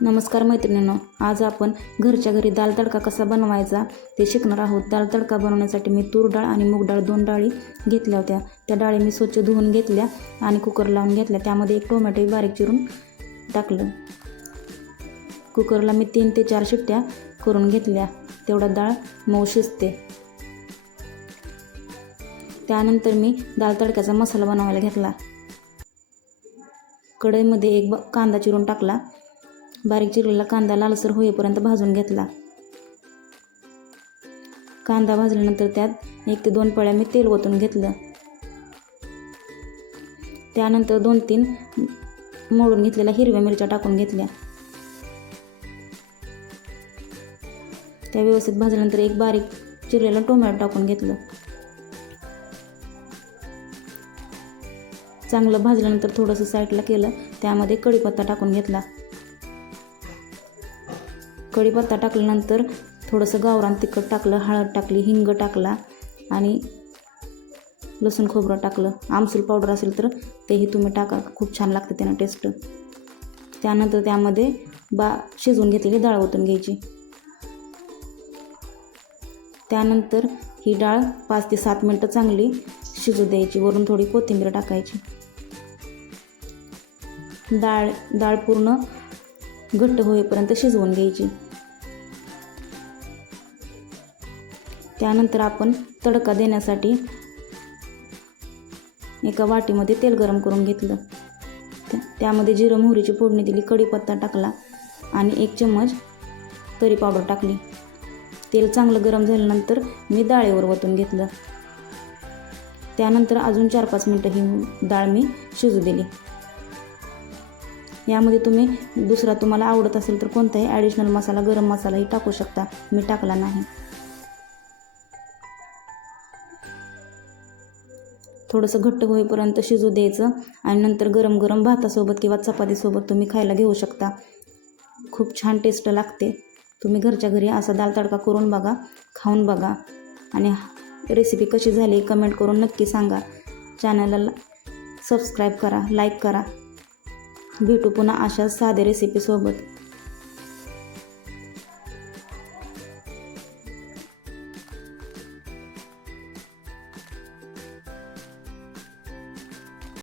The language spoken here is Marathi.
नमस्कार मैत्रिणींनो आज आपण घरच्या घरी दाल तडका कसा बनवायचा ते शिकणार आहोत. दाल तडका बनवण्यासाठी मी तूर डाळ आणि मूग डाळ दोन डाळी घेतल्या होत्या. त्या डाळी मी स्वच्छ धुवून घेतल्या आणि कुकर लावून घेतल्या. त्यामध्ये एक टोमॅटो बारीक चिरून टाकलं. कुकरला मी तीन ते चार शिट्ट्या करून घेतल्या. तेवढा डाळ मऊ शिजते. त्यानंतर मी दाल तडक्याचा मसाला बनवायला घेतला. कढईमध्ये एक ब- कांदा चिरून टाकला. बारीक चिरलेला कांदा लालसर होईपर्यंत भाजून घेतला. कांदा भाजल्यानंतर त्यात एक ते दोन पळ्या मी तेल ओतून घेतलं. त्यानंतर दोन तीन मोडून घेतलेल्या हिरव्या मिरच्या टाकून घेतल्या. त्या व्यवस्थित भाजल्यानंतर एक बारीक चिरलेला टोमॅटो टाकून घेतलं. चांगलं भाजल्यानंतर थोडंसं साईडला केलं त्यामध्ये कढीपत्ता टाकून घेतला. कढीपत्ता टाकल्यानंतर थोडंसं गावरान तिखट टाकलं हळद टाकली हिंग टाकला आणि लसूण खोबरं टाकलं. आमसूल पावडर असेल तर तेही तुम्ही टाका. खूप छान लागतं त्यांना टेस्ट त्यानंतर त्यामध्ये बा शिजवून घेतलेली डाळ ओतून घ्यायची. त्यानंतर ही डाळ पाच ते सात मिनटं चांगली शिजू द्यायची. वरून थोडी कोथिंबीर टाकायची. डाळ डाळ पूर्ण घट्ट होईपर्यंत शिजवून घ्यायची. त्यानंतर आपण तडका देण्यासाठी एका वाटीमध्ये तेल गरम करून घेतलं. त्यामध्ये जिरं मोहरीची फोडणी दिली कढीपत्ता टाकला आणि एक चम्मच तरी पावडर टाकली. तेल चांगलं गरम झाल्यानंतर मी डाळीवर वतून घेतलं. त्यानंतर अजून चार पाच मिनटं ही डाळ मी शिजू दिली. यामध्ये तुम्ही दुसरा तुम्हाला आवडत असेल तर कोणताही ॲडिशनल मसाला गरम मसालाही टाकू शकता. मी टाकला नाही. थोडंसं घट्ट होईपर्यंत शिजू द्यायचं आणि नंतर गरम गरम भातासोबत किंवा चपातीसोबत तुम्ही खायला घेऊ शकता. खूप छान टेस्ट लागते. तुम्ही घरच्या घरी असा दाल तडका करून बघा खाऊन बघा. आणि रेसिपी कशी झाली कमेंट करून नक्की सांगा. चॅनलला सबस्क्राईब करा लाईक करा. भेटू पुन्हा अशाच साध्या रेसिपीसोबत